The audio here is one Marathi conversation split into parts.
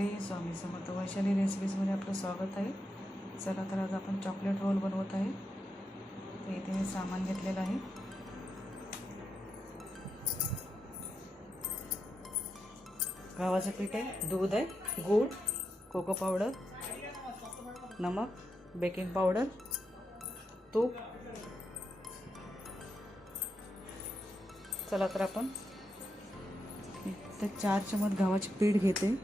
श्री स्वामी समर्थ वैशाली रेसिपीजमध्ये आपलं स्वागत आहे. चला तर आज आपण चॉकलेट रोल बनवत आहे. तर इथे मी सामान घेतलेलं आहे. गव्हाचं पीठ आहे, दूध आहे, गूळ, कोको पावडर, नमक, बेकिंग पावडर, तूप. चला तर आपण इथे 4 चमच गव्हाचे पीठ घेते.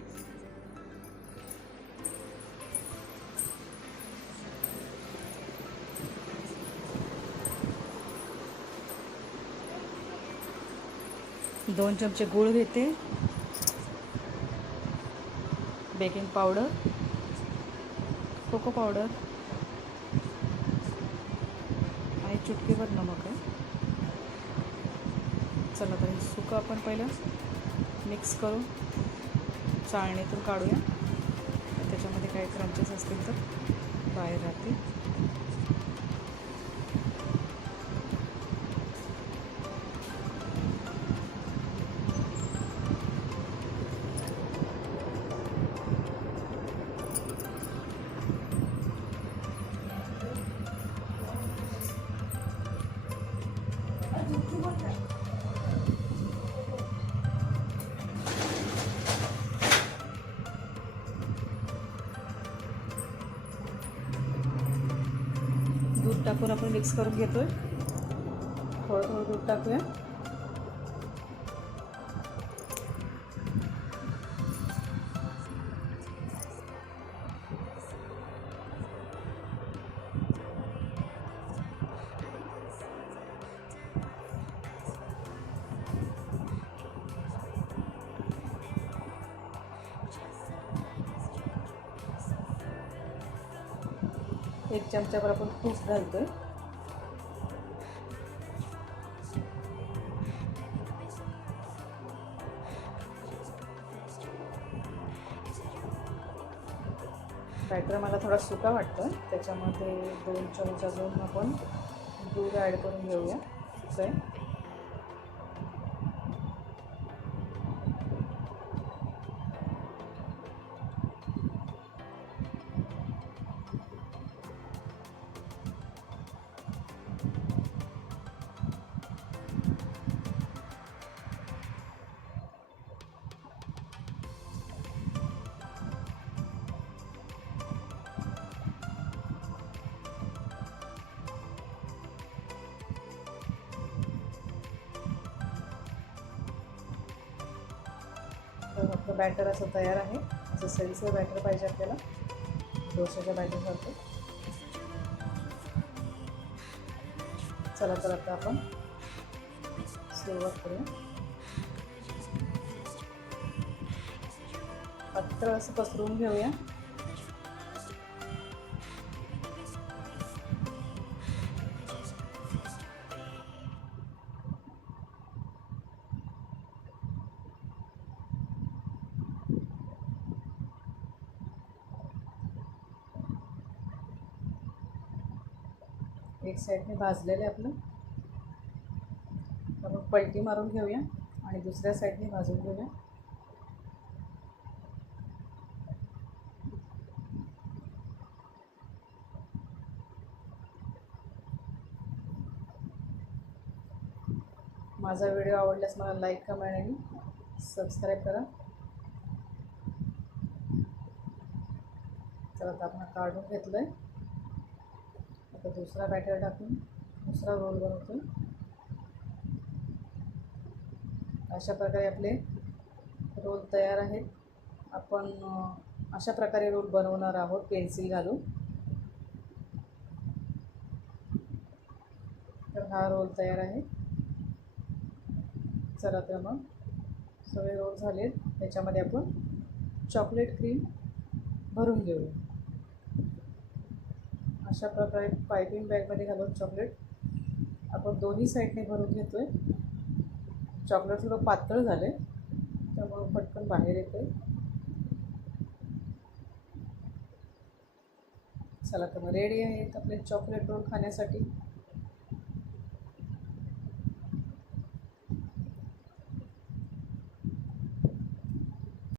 दोन चमचे गूळ घेते, बेकिंग पावडर, कोको पावडर आणि चुटकीभर नमक आहे. चला तर हे सुकं आपण पहिलं मिक्स करू, चाळणीतून काढूया. त्याच्यामध्ये काही क्रंचेस असतील तर बाहेर राहतील. दूध टाकून आपण मिक्स करून घेतोय. थोडं थोडं दूध टाकूया. एक चमच्यावर आपण तूप घालतोय. बॅटर मला थोडा सुका वाटतं, त्याच्यामध्ये 2 चमच अजून आपण दूध ॲड करून घेऊया. ठीक आहे. तर आपलं बॅटर असं तयार आहे. असं सैलसर बॅटर पाहिजे आपल्याला, डोशाच्या बॅटरसारखं. चला तर आता आपण सुरुवात करूया. पातळ असं पसरवून घेऊया. एक साईडने भाजलेलं आहे आपलं. आपण पलटी मारून घेऊया आणि दुसऱ्या साईडने भाजून घेऊया. माझा व्हिडिओ आवडल्यास मला लाईक, कमेंट आणि सबस्क्राईब करा. चला आता आपण काढून घेतलं आहे. आता दुसरा बॅटर टाकून दुसरा रोल बनवतो. अशा प्रकारे आपले रोल तयार आहेत. आपण अशा प्रकारे रोल बनवणार आहोत पेन्सिल घालून. तर हा रोल तयार आहे. चला तर मग सगळे रोल झालेत. त्याच्यामध्ये आपण चॉकलेट क्रीम भरून घेऊया. अशा प्रकारे पायपिंग बॅगमध्ये घालून चॉकलेट आपण दोन्ही साईडने भरून घेतो आहे. चॉकलेट थोडं पातळ झालं आहे, त्यामुळं पटकन बाहेर येतं आहे. चला तर मग रेडी आहेत आपले चॉकलेट रोल खाण्यासाठी.